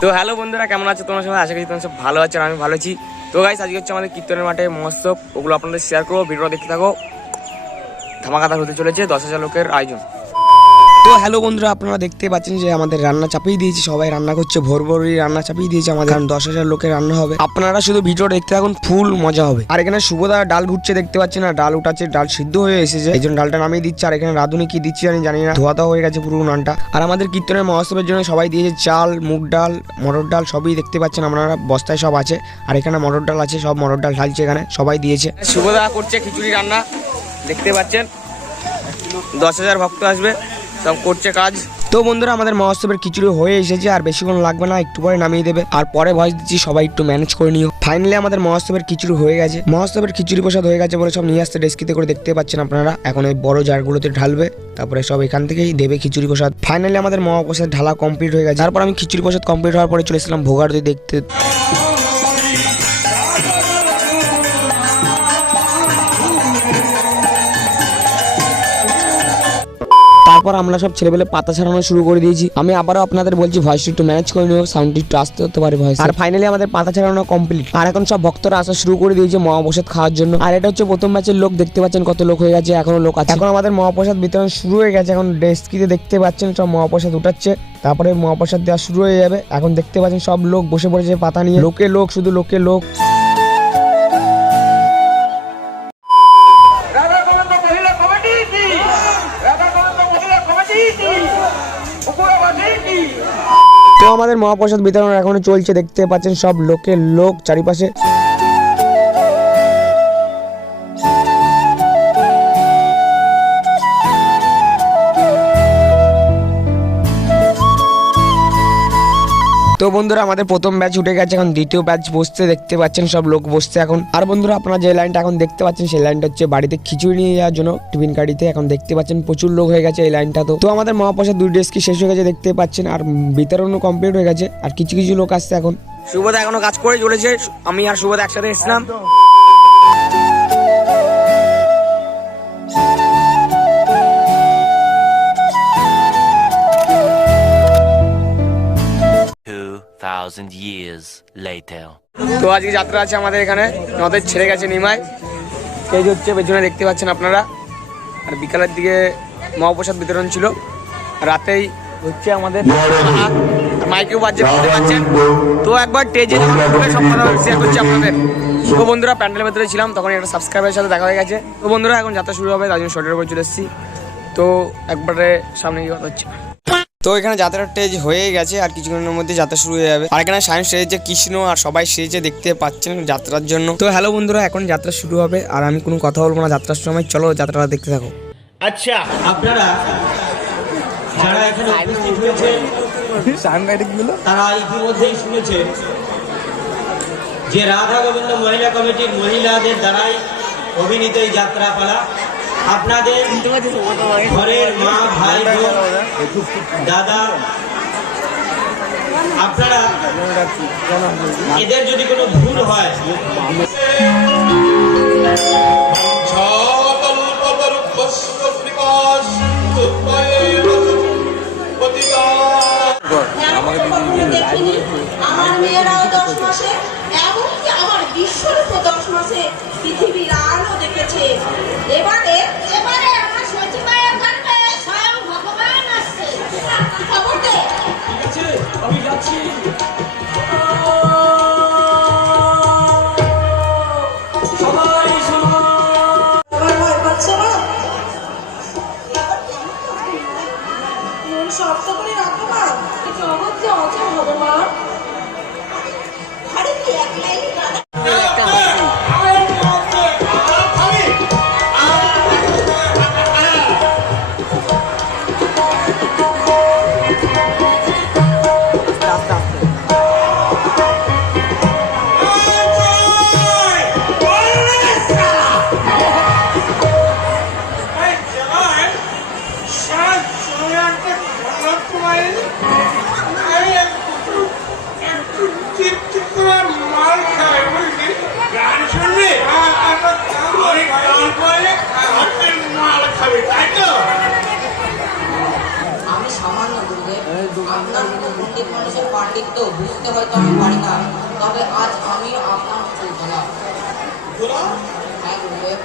তো হ্যালো বন্ধুরা, কেমন আছো? তোমার সবাই আশা করি তোমার সব ভালো আছো আমি ভালো আছি। তো গাইস আজকে হচ্ছে আমাদের কীর্তনের মাঠে মহোৎসব। ওগুলো আপনাদের শেয়ার করব, ভিডিওটা দেখতে থাকো। ধামাকাদার হতে চলেছে দশ হাজার লোকের আয়োজন। তো হ্যালো বন্ধুরা, আপনারা দেখতে পাচ্ছেন যে আমাদের রান্না চাপিয়ে দিয়েছি, সবাই রান্না করছে ভোর ভোরই রান্না চাপিয়ে দিয়েছে আমাদের, কারণ দশ হাজার লোকের রান্না হবে। আপনারা শুধু ভিডিও দেখতে থাকুন ফুল মজা হবে। আর এখানে শুভদা ডাল ঘুরছে, দেখতে পাচ্ছেন না, ডাল উঠাচ্ছে, ডাল সিদ্ধ হয়ে এসেছে। এই জন্য ডালটা নামিয়ে দিচ্ছে, আর এখানে রাঁধুনি কি দিচ্ছে আমি জানি না। ধোয়া হয়ে গেছে পুরো উনানটা। আর আমাদের কীর্তনের মহোৎসবের জন্য সবাই দিয়েছে চাল, মুগ ডাল, মটর ডাল, সবই দেখতে পাচ্ছেন আপনারা, বস্তায় সব আছে। আর এখানে মটর ডাল আছে, সব মটর ডাল ঢালছে এখানে, সবাই দিয়েছে। শুভদা করছে খিচুড়ি রান্না, দেখতে পাচ্ছেন। দশ হাজার ভক্ত আসবে। সব করছে কাজ। তো বন্ধুরা, আমাদের মহোৎসবের খিচুড়ি হয়ে এসেছে, আর বেশিক্ষণ লাগবে না, একটু পরে নামিয়ে দেবে। আর পরে ভয়েস দিচ্ছি, সবাই একটু ম্যানেজ করে নিও। ফাইনালি আমাদের মহোৎসবের খিচুড়ি হয়ে গেছে। মহোৎসবের খিচুড়ি প্রসাদ হয়ে গেছে বলে সব নিয়ে আসতে ডেস্কিতে করে দেখতে পাচ্ছেন আপনারা। এখন এই বড় জারগুলোতে ঢালবে, তারপরে সব এখান থেকেই দেবে খিচুড়ি প্রসাদ। ফাইনালি আমাদের মহাপ্রসাদ ঢালা কমপ্লিট হয়ে গেছে। তারপর আমি খিচুড়ি প্রসাদ কমপ্লিট হওয়ার পরে চলে এসেছিলাম ভোগারতি দেখতে। তারপর আমরা সব ছেলেবেলে পাতা ছাড়ানো শুরু করে দিয়েছি। আমি আবারও আপনাদের বলছি ভয়েসটা একটু ম্যানেজ করে নিও সাউন্ডটি একটু আসতে হতে পারে ভয়েস আর ফাইনালি আমাদের পাতা ছাড়ানো কমপ্লিট আর এখন সব ভক্তরা আসা শুরু করে দিয়েছে মহাপ্রসাদ খাওয়ার জন্য। আর এটা হচ্ছে প্রথম ব্যাচের লোক, দেখতে পাচ্ছেন কত লোক হয়ে গেছে, এখনও লোক আছে। এখন আমাদের মহাপ্রসাদ বিতরণ শুরু হয়ে গেছে, এখন ডেস্কিতে দেখতে পাচ্ছেন সব মহাপ্রসাদ উঠাচ্ছে। তারপরে মহাপ্রসাদ দেওয়া শুরু হয়ে যাবে। এখন দেখতে পাচ্ছেন সব লোক বসে পড়েছে পাতা নিয়ে। লোকে লোক, শুধু লোকে লোক। তো আমাদের মহাপ্রসাদ বিতরণ এখনও চলছে দেখতে পাচ্ছেন সব লোকের লোক চারিপাশে। তো বন্ধুরা, আমাদের প্রথম ব্যাচ উঠে গেছে, এখন দ্বিতীয় ব্যাচ বসতে দেখতে পাচ্ছেন সব লোক বসছে এখন। আর বন্ধুরা, আপনারা যে লাইনটা এখন দেখতে পাচ্ছেন, সেই লাইনটা হচ্ছে বাড়িতে খিচুড়ি নিয়ে যাওয়ার জন্য, টিফিন গাড়িতে এখন দেখতে পাচ্ছেন, প্রচুর লোক হয়ে গেছে এই লাইনটা তো। তো আমাদের মহাপ্রসাদ দুই ডেস্কি শেষ হয়ে গেছে দেখতে পাচ্ছেন, আর বিতরণও কমপ্লিট হয়ে গেছে, আর কিছু কিছু লোক আসছে এখন। সুবোধা এখনও কাজ করে চলেছে, আমি আর সুবোধা একসাথে এসেছিলাম। 2000 years later. তো আজকে যাত্রা আছে আমাদের এখানে। নদের ছেড়ে গেছে নিমাই। স্টেজ হচ্ছে, পেছনে দেখতে পাচ্ছেন আপনারা। আর বিকালের দিকে মহাপ্রসাদ বিতরণ ছিল। রাতেই হচ্ছে আমাদের মাইকেও বাজছে বুঝতে পারছেন তো একবার টেজে সম্পন্ন শেয়ার করছি আপনাদের। তো বন্ধুরা, প্যান্ডেলের ভেতরে ছিলাম, তখন একটা সাবস্ক্রাইবের সাথে দেখা হয়ে গেছে। তো বন্ধুরা, এখন যাত্রা শুরু হবে, তার জন্য শর্টের উপর চলে এসেছি। তো একবারে সামনে গিয়ে কথা হচ্ছে। তো এখানে যাত্রার স্টেজ হয়ে গেছে আর কিছুক্ষণের মধ্যে যাত্রা শুরু হয়ে যাবে। আর এখানে সায়েন্স সেজেছে কৃষ্ণ আর সবাই সেজে দেখতে পাচ্ছেন যাত্রার জন্য। তো হ্যালো বন্ধুরা এখন যাত্রা শুরু হবে আর আমি কোনো কথা বলব না যাত্রার সময় চলো যাত্রাটা দেখতে থাকো। আচ্ছা। আপনারা যারা এখানে উপস্থিত হয়েছেন তারা ইতিমধ্যেই শুনেছেন যে রাধা গোবিন্দ মহিলা কমিটির মহিলাদের দ্বারাই অভিনীত এই যাত্রাপালা। আপনাদের ঘরের মা ভাই দাদা আপনারা এদের যদি কোনো ভুল হয় দেখিনি। আমার মেয়েরাও দশ মাসে, এমনকি আমার বিশ্বরূপ দশ মাসে পৃথিবীর আলো দেখেছে। এবারে এবারে What? আমি পারি না তবে আজ আমি আপনার চুল ধরা হ্যাঁ গুরুদেব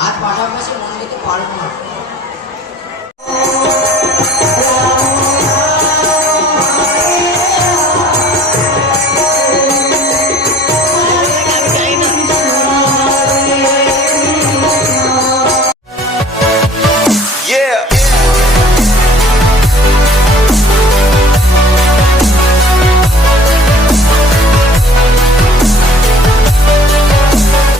আজ পাশাপাশি মন দিতে পারব না